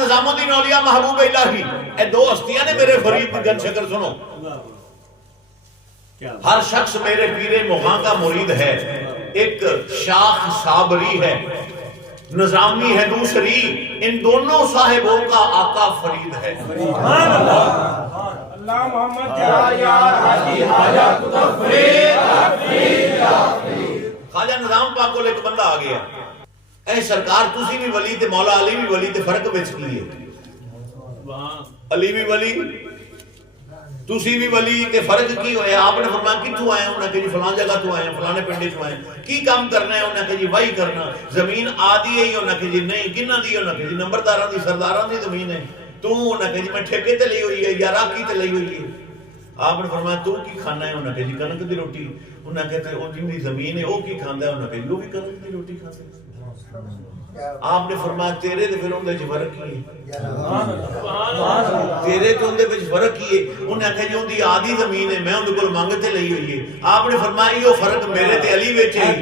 निजामुद्दीन औलिया महबूब इलाही, ये दो हस्तियां ने मेरे फरीद की गनशकर सुनो। हर शख्स मेरे पीरे मुग़ा का मुरीद है। एक शाख साबरी है, निजामी है दूसरी, इन दोनों साहिबों का आका फरीद है। ख्वाजा निजाम पाक को एक बंदा आ गया, ऐ सरकार तुसी भी वली ते मौला अली भी वली ते फर्क विच की है? अली भी वली तुसी भी वली ते फर्क की होया? आपने फरमाया कित्थों आए? उन्हें कहा जी फलां जगह तो आए, फलाने पिंड चो आए। की काम करना है? उन्हें कहा जी वाही करना। जमीन आदि है? उन्हें कहा जी नहीं। किन्ना दी? उन्हें कहा जी नंबरदारां दी सरदारां दी जमीन है। तू? उन्हें कहा जी मैं ठेके ते ली हुई है या राखी ते ली हुई है। आपने फरमाया तू की खाना है? उन्हें कहा जी कनक दी रोटी। उन्हें कहते वो जिंदी जमीन है वो की खांदा है? उन्हें कहा जी वो भी कनक दी रोटी खांदा है। आपने फरमाया तेरे ते फिर उनदे च फर्क की है? तेरे तो उनदे विच फर्क की है? उन्हें आख्या जी उनदी आधी जमीन है, मैं उनदे कोल मंग ते लई हुई है। आपने फरमाया यो फर्क मेरे ते अली विच है।